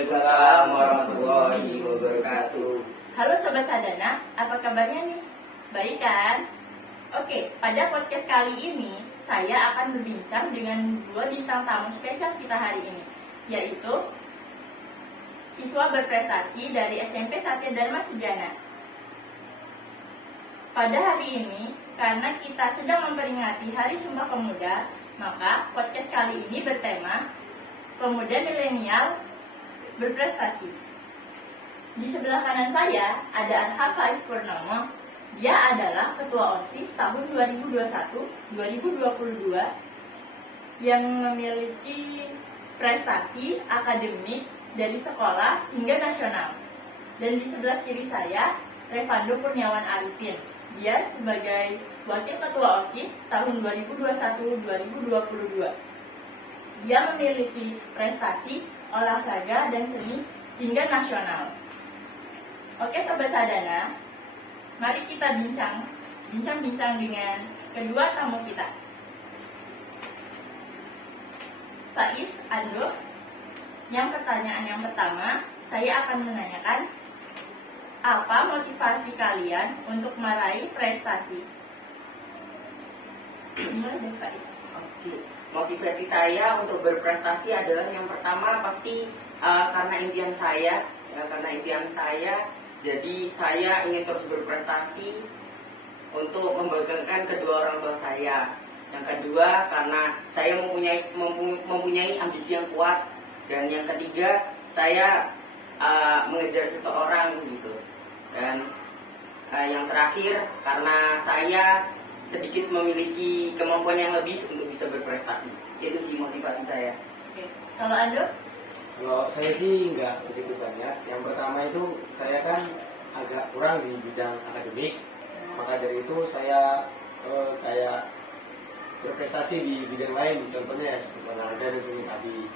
Waalaikumsalam warahmatullahi wabarakatuh. Halo Sobat Sadana, apa kabarnya nih? Baik kan? Oke, pada podcast kali ini saya akan berbincang dengan dua bintang tamu spesial kita hari ini, yaitu siswa berprestasi dari SMP Satya Dharma Sujana. Pada hari ini, karena kita sedang memperingati Hari Sumpah Pemuda, maka podcast kali ini bertema Pemuda Milenial Berprestasi. Di sebelah kanan saya ada Arha Faiz Purnomo. Dia adalah Ketua OSIS tahun 2021-2022 yang memiliki prestasi akademik dari sekolah hingga nasional. Dan di sebelah kiri saya, Revando Kurniawan Arifin. Dia sebagai Wakil Ketua OSIS tahun 2021-2022. Dia memiliki prestasi olahraga dan seni hingga nasional. Oke Sobat Sadana, mari kita bincang-bincang dengan kedua tamu kita. Faiz, Ando, pertanyaan yang pertama, saya akan menanyakan, apa motivasi kalian untuk meraih prestasi? Gimana deh Faiz? Oke. Motivasi saya untuk berprestasi adalah yang pertama pasti karena impian saya, jadi saya ingin terus berprestasi untuk membanggakan kedua orang tua saya. Yang kedua karena saya mempunyai ambisi yang kuat, dan yang ketiga saya mengejar seseorang gitu. Dan yang terakhir karena saya sedikit memiliki kemampuan yang lebih untuk bisa berprestasi. Itu sih motivasi saya. Oke. Kalau Ando? Kalau saya sih nggak begitu banyak. Yang pertama itu saya kan agak kurang di bidang akademik, maka dari itu saya kayak berprestasi di bidang lain, contohnya ya seperti olahraga dan seni tadi.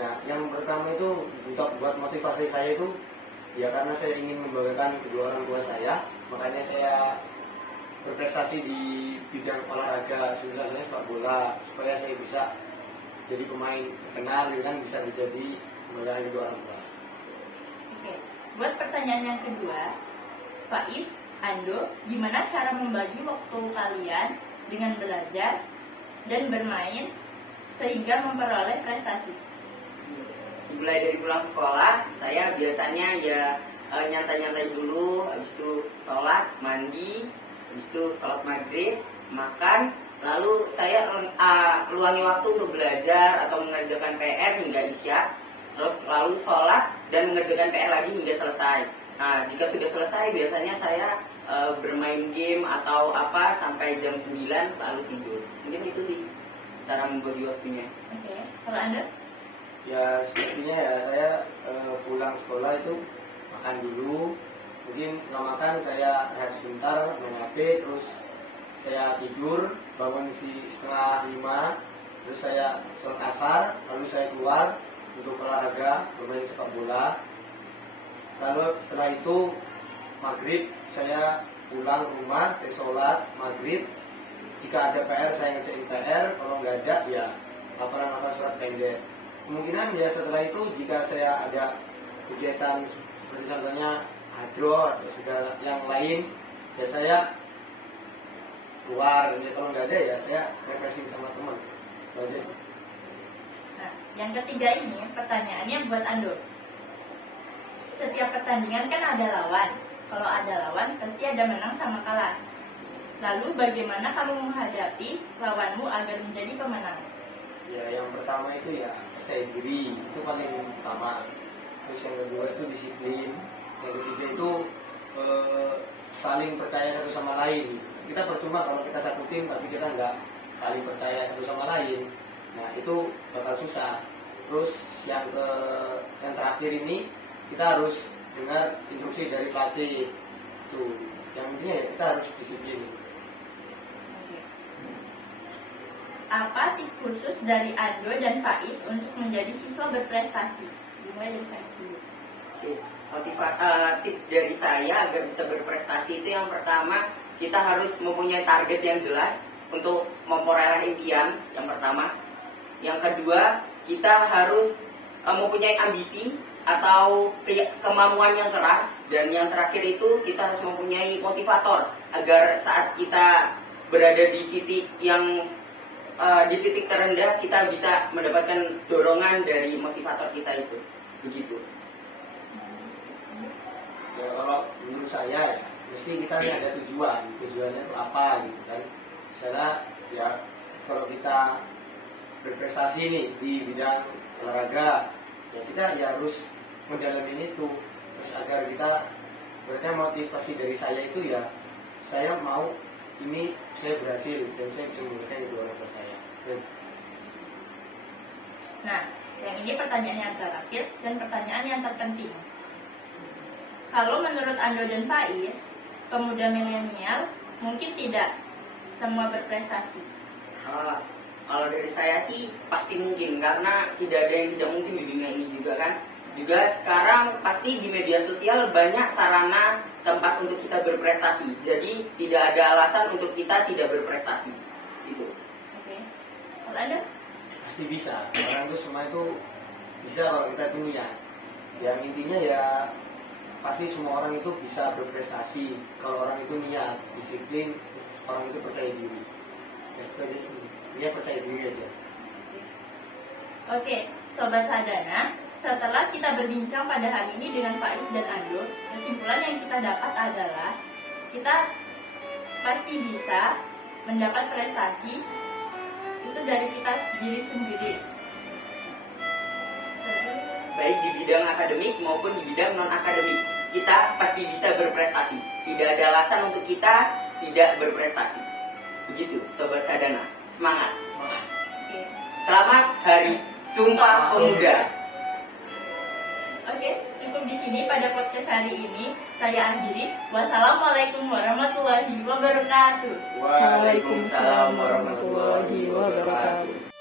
Nah, yang pertama itu untuk buat motivasi saya itu ya karena saya ingin membanggakan kedua orang tua saya, makanya saya berprestasi di bidang olahraga, misalnya sepak bola, supaya saya bisa jadi pemain terkenal, kan bisa menjadi membanggakan kedua orang tua. Oke. Buat pertanyaan yang kedua, Faiz, Ando, gimana cara membagi waktu kalian dengan belajar dan bermain sehingga memperoleh prestasi? Mulai dari pulang sekolah, saya biasanya ya nyantai-nyantai dulu, habis itu sholat, mandi, habis itu sholat maghrib, makan, lalu saya luangi waktu untuk belajar atau mengerjakan PR hingga isya, terus lalu sholat dan mengerjakan PR lagi hingga selesai. Nah, jika sudah selesai biasanya saya bermain game atau apa sampai jam 9 lalu tidur. Mungkin itu sih cara membagi waktunya. Oke. Kalau Anda? Ya sepertinya ya saya pulang sekolah itu makan dulu, mungkin setelah makan saya rehat sebentar main HP, terus saya tidur, bangun setengah 5, terus saya sholat asar, lalu saya keluar untuk olahraga, bermain sepak bola. Lalu setelah itu maghrib saya pulang ke rumah, saya sholat maghrib. Jika ada PR saya ngerjain PR, kalau nggak ada ya hafalan surat pendek. Kemungkinan ya setelah itu jika saya ada kegiatan seperti contohnya hadro atau sudah yang lain, ya saya keluar. Ya kalau nggak ada ya saya refreshing sama teman. Nah, yang ketiga ini pertanyaannya buat Ando. Setiap pertandingan kan ada lawan. Kalau ada lawan pasti ada menang sama kalah. Lalu bagaimana kamu menghadapi lawanmu agar menjadi pemenang? Ya yang pertama itu ya percaya diri, itu paling utama. Terus yang kedua itu disiplin. Yang ketiga itu saling percaya satu sama lain. Kita percuma kalau kita satu tim tapi kita nggak saling percaya satu sama lain. Nah itu bakal susah. Terus yang terakhir ini kita harus dengar instruksi dari pelatih. Tuh, yang intinya ya kita harus disiplin. Apa tips khusus dari Ando dan Faiz untuk menjadi siswa berprestasi? Dimulai dari Faiz dulu. Oke. Tips dari saya agar bisa berprestasi itu yang pertama kita harus mempunyai target yang jelas untuk memperoleh impian yang pertama. Yang kedua kita harus mempunyai ambisi atau kemampuan yang keras, dan yang terakhir itu kita harus mempunyai motivator agar saat kita berada di titik yang di titik terendah kita bisa mendapatkan dorongan dari motivator kita itu. Begitu. Ya, kalau menurut saya ya, mesti kita ini ada tujuannya itu apa gitu kan. Misalnya ya kalau kita berprestasi nih di bidang olahraga, ya kita ya harus mendalami itu, terus agar kita berarti motivasi dari saya itu ya saya mau ini saya berhasil dan saya bisa memberikan itu orang tua saya. Nah, yang ini pertanyaan yang terakhir dan pertanyaan yang terpenting. Kalau menurut Ando dan Faiz, pemuda milenial mungkin tidak semua berprestasi. Kalau dari saya sih pasti mungkin, karena tidak ada yang tidak mungkin di dunia ini juga kan. Juga sekarang pasti di media sosial banyak sarana tempat untuk kita berprestasi. Jadi tidak ada alasan untuk kita tidak berprestasi. Itu. Oke. Kalau Anda? Pasti bisa. Orang itu semua itu bisa kalau kita itu niat. Yang intinya ya pasti semua orang itu bisa berprestasi kalau orang itu niat, disiplin, orang itu percaya diri. Ya, itu aja sih. Dia percaya diri aja. Oke, Sobat Sadana, setelah kita berbincang pada hari ini dengan Faiz dan Ando, kesimpulan yang kita dapat adalah kita pasti bisa mendapat prestasi itu dari kita diri sendiri. Baik di bidang akademik maupun di bidang non-akademik, kita pasti bisa berprestasi. Tidak ada alasan untuk kita tidak berprestasi. Begitu, Sobat Sadana. Semangat. Oke. Selamat Hari Sumpah Pemuda. Oke, cukup di sini pada podcast hari ini. Saya akhiri. Wassalamualaikum warahmatullahi wabarakatuh. Waalaikumsalam warahmatullahi wabarakatuh.